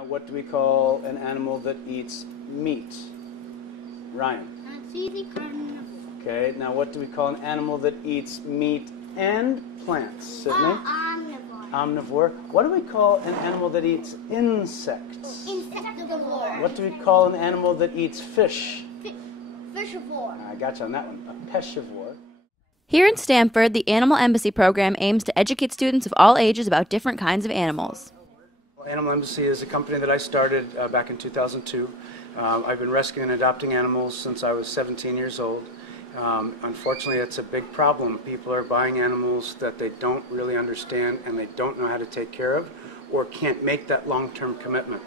Now, what do we call an animal that eats meat? Ryan. That's easy, carnivore. Okay, now what do we call an animal that eats meat and plants? Sydney? Omnivore. Omnivore. What do we call an animal that eats insects? Insectivore. What do we call an animal that eats fish? Fishivore. I got you on that one. A peshivore. Here in Stamford, the Animal Embassy program aims to educate students of all ages about different kinds of animals. Animal Embassy is a company that I started back in 2002. I've been rescuing and adopting animals since I was 17 years old. Unfortunately, it's a big problem. People are buying animals that they don't really understand and they don't know how to take care of or can't make that long-term commitment.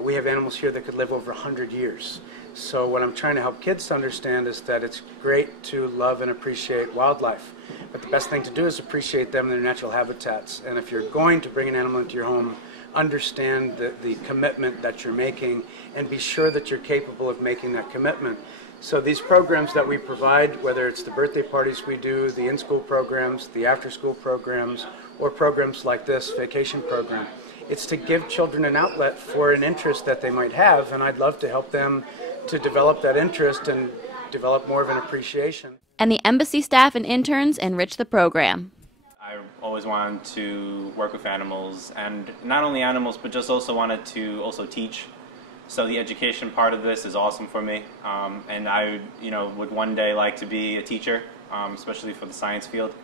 We have animals here that could live over 100 years. So what I'm trying to help kids to understand is that it's great to love and appreciate wildlife. But the best thing to do is appreciate them in their natural habitats. And if you're going to bring an animal into your home, understand the commitment that you're making and be sure that you're capable of making that commitment. So these programs that we provide, whether it's the birthday parties we do, the in-school programs, the after-school programs, or programs like this vacation program, it's to give children an outlet for an interest that they might have, and I'd love to help them to develop that interest and develop more of an appreciation. And the embassy staff and interns enrich the program. I always wanted to work with animals, and not only animals, but just also wanted to also teach. So the education part of this is awesome for me, and I, would one day like to be a teacher, especially for the science field.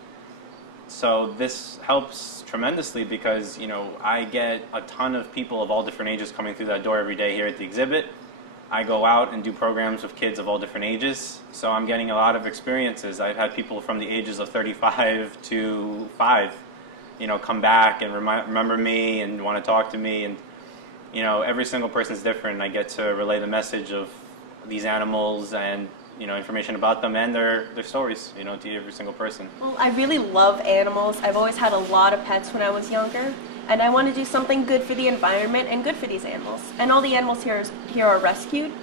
So this helps tremendously because, I get a ton of people of all different ages coming through that door every day here at the exhibit. I go out and do programs with kids of all different ages, so I'm getting a lot of experiences. I've had people from the ages of 35 to 5, come back and remember me and want to talk to me, and every single person's different. I get to relay the message of these animals and information about them and their stories, to every single person. Well, I really love animals. I've always had a lot of pets when I was younger, and I want to do something good for the environment and good for these animals. And all the animals here are rescued,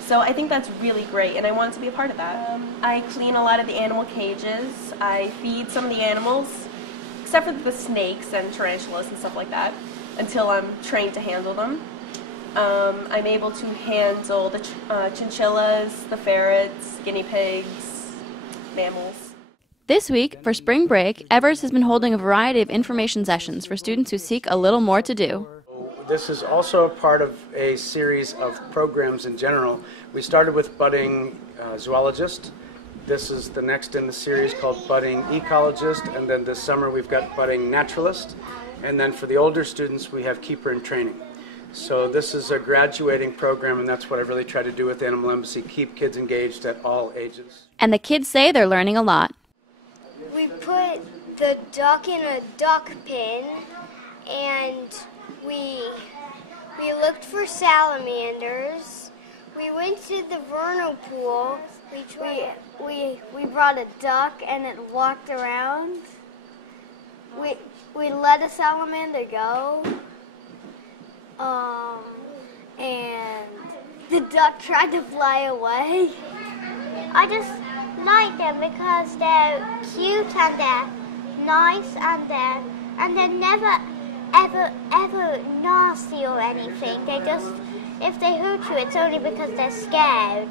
so I think that's really great, and I want to be a part of that. I clean a lot of the animal cages. I feed some of the animals, except for the snakes and tarantulas and stuff like that, until I'm trained to handle them. I'm able to handle the chinchillas, the ferrets, guinea pigs, mammals. This week, for spring break, Evers has been holding a variety of information sessions for students who seek a little more to do. This is also a part of a series of programs in general. We started with budding zoologist. This is the next in the series called budding ecologist, and then this summer we've got budding naturalist. And then for the older students, we have keeper in training. So this is a graduating program, and that's what I really try to do with the Animal Embassy, keep kids engaged at all ages. And the kids say they're learning a lot. We put the duck in a duck pen, and we looked for salamanders. We went to the vernal pool. We brought a duck, and it walked around. We let a salamander go, and the duck tried to fly away. I just like them because they're cute and they're nice and they're never ever nasty or anything. They just, if they hurt you, it's only because they're scared.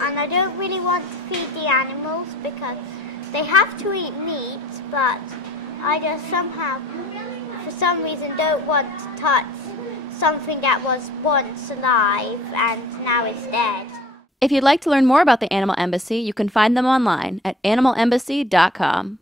And I don't really want to feed the animals because they have to eat meat, but I just somehow, for some reason, don't want to touch something that was once alive and now is dead. If you'd like to learn more about the Animal Embassy, you can find them online at animalembassy.com.